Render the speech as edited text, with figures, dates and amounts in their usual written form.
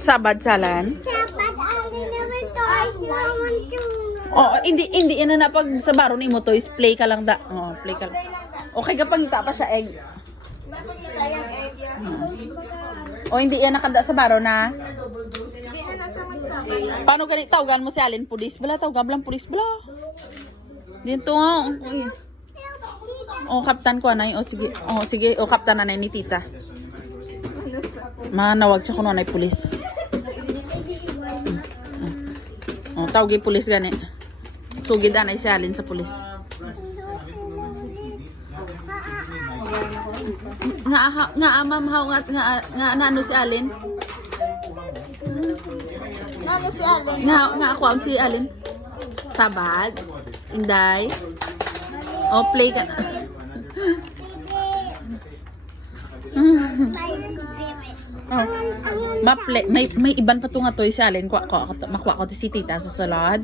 Sabad salan. Oh, hindi ina na pag sa baro ni mo toys, play ka lang da. Oh, play ka lang. Okay ka pangita pa siya egg. O hindi yan nakanda sa baro na. Paano ganit tawagan mo si Alin pulis? Bala tawagan lang pulis bala. Dito nga. O kaptan ko na. O sige. O sige. O kaptan na ni tita. Manawag siya kuno na pulis. O tawagi pulis gani. Sugid anay si Alin sa pulis. Nga amam haw nga ano si Alin? Ano si Alin? Nga ako ang si Alin. Sabad. Inday. O play ka. Maple may iban pa to nga toy si Alin. Makuha ko si tita sa salad.